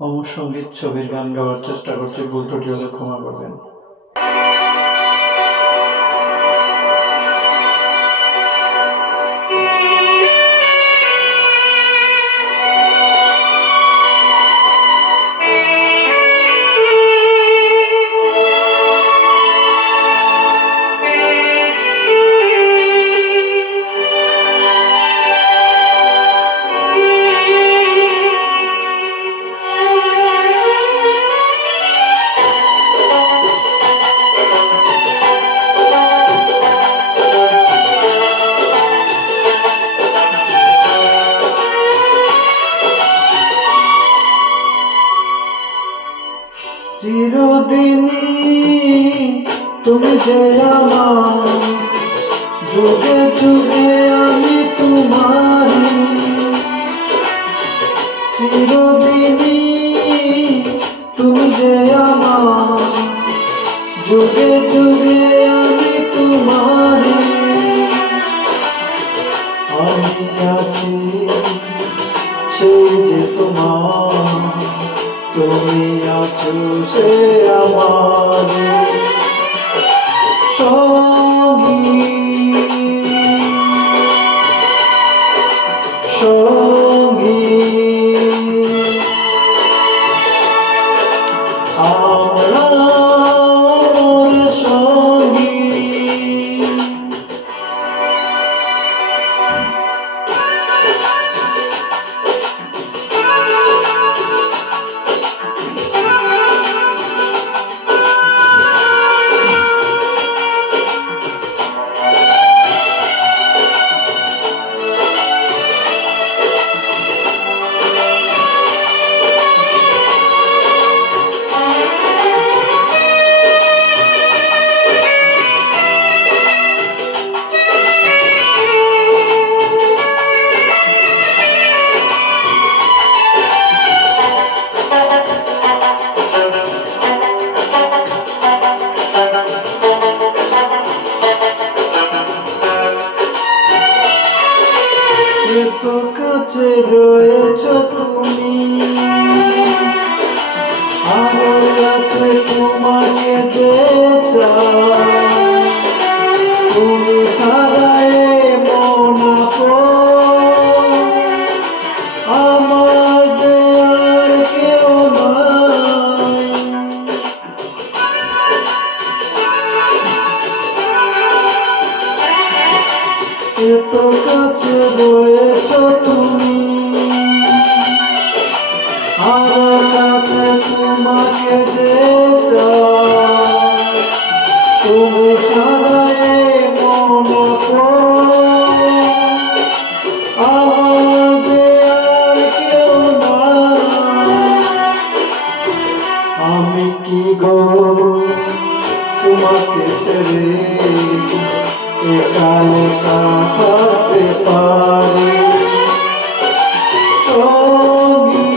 অমর সঙ্গীত ছবির গান গাওয়ার চেষ্টা করছি, ভুল ত্রুটি হলে ক্ষমা করবেন। চিরদিনই তুমি যে আমার, যুগে যুগে আমি তোমারি। চিরদিনই তুমি যে আমার, যুগে যুগে আমি তোমারি। আমি আছি সেই যে তোমার, তুমি আছো সে আমার সঙ্গী সঙ্গী। আমার সঙ্গী এত কাছে রয়েছ তুমি, আরো কাছে তোমাকে যে চাই। তুমি ছাড়া এ মন আমার যে আর কেউ নাই। এত কাছে রয়েছ তুমি, আরো কাছে তোমাকে যে চাই। তুমি ছাড়া এ মন আমার যে আর কেউ নাই। আমি কি গো তোমাকে ছেড়ে একা একা থাকতে পারি সঙ্গী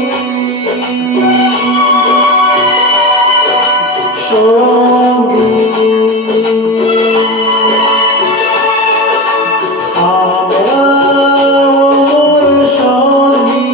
সঙ্গী। আমার সঙ্গী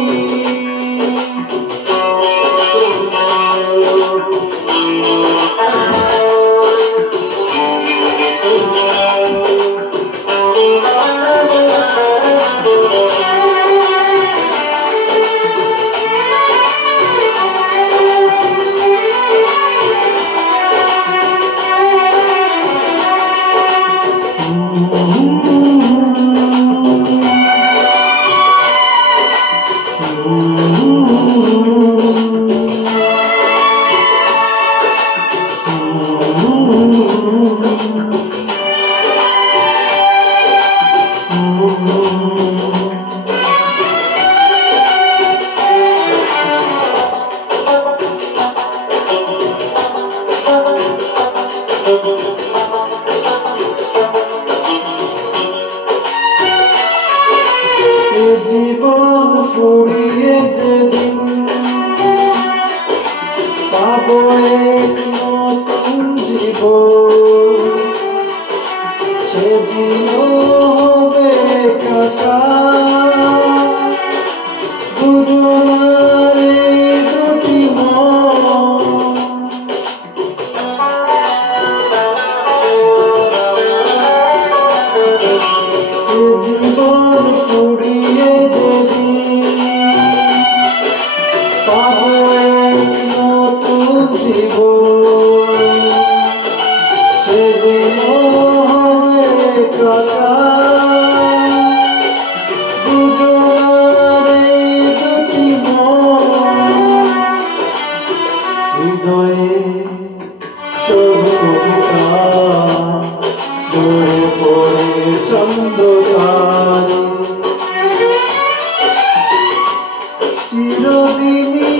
চিরদিনই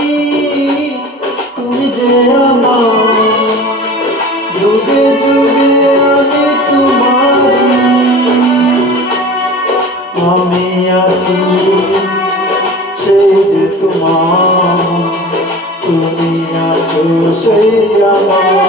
তুমি যে আমার, যুগে যুগে আমি তোমারই। আমি আছি সেই যে তোমার, তুমি আছো সেই আমার।